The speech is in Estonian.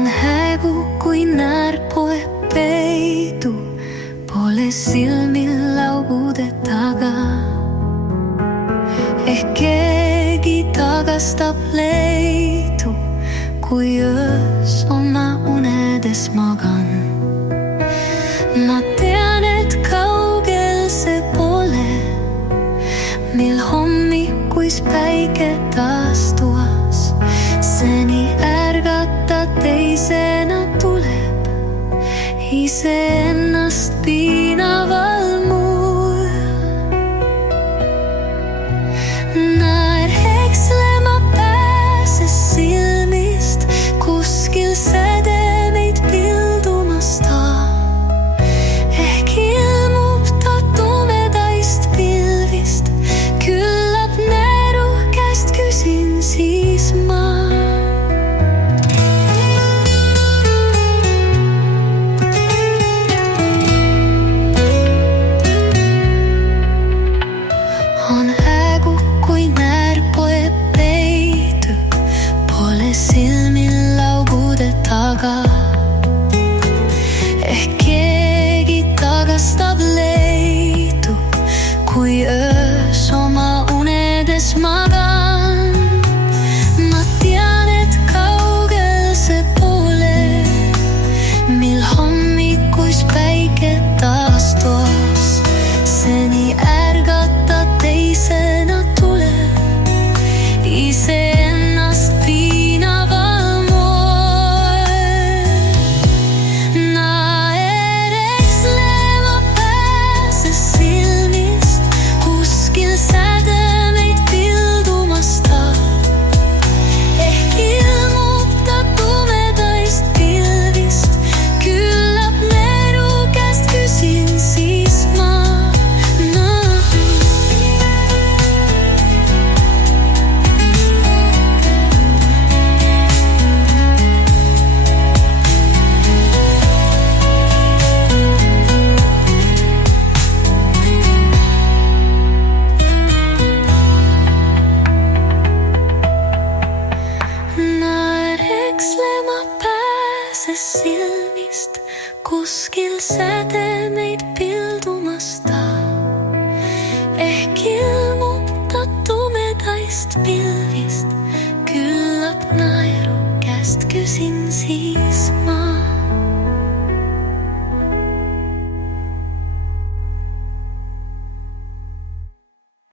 on häägu, kui näär poe peidu, pole silmil laugude taga. Ehk keegi tagastab leidu, kui öös oma unedes magan. Ma tean, et kaugel see pole, mil hommikuis päike taas toas. Seni ärgata teisena tuleb ise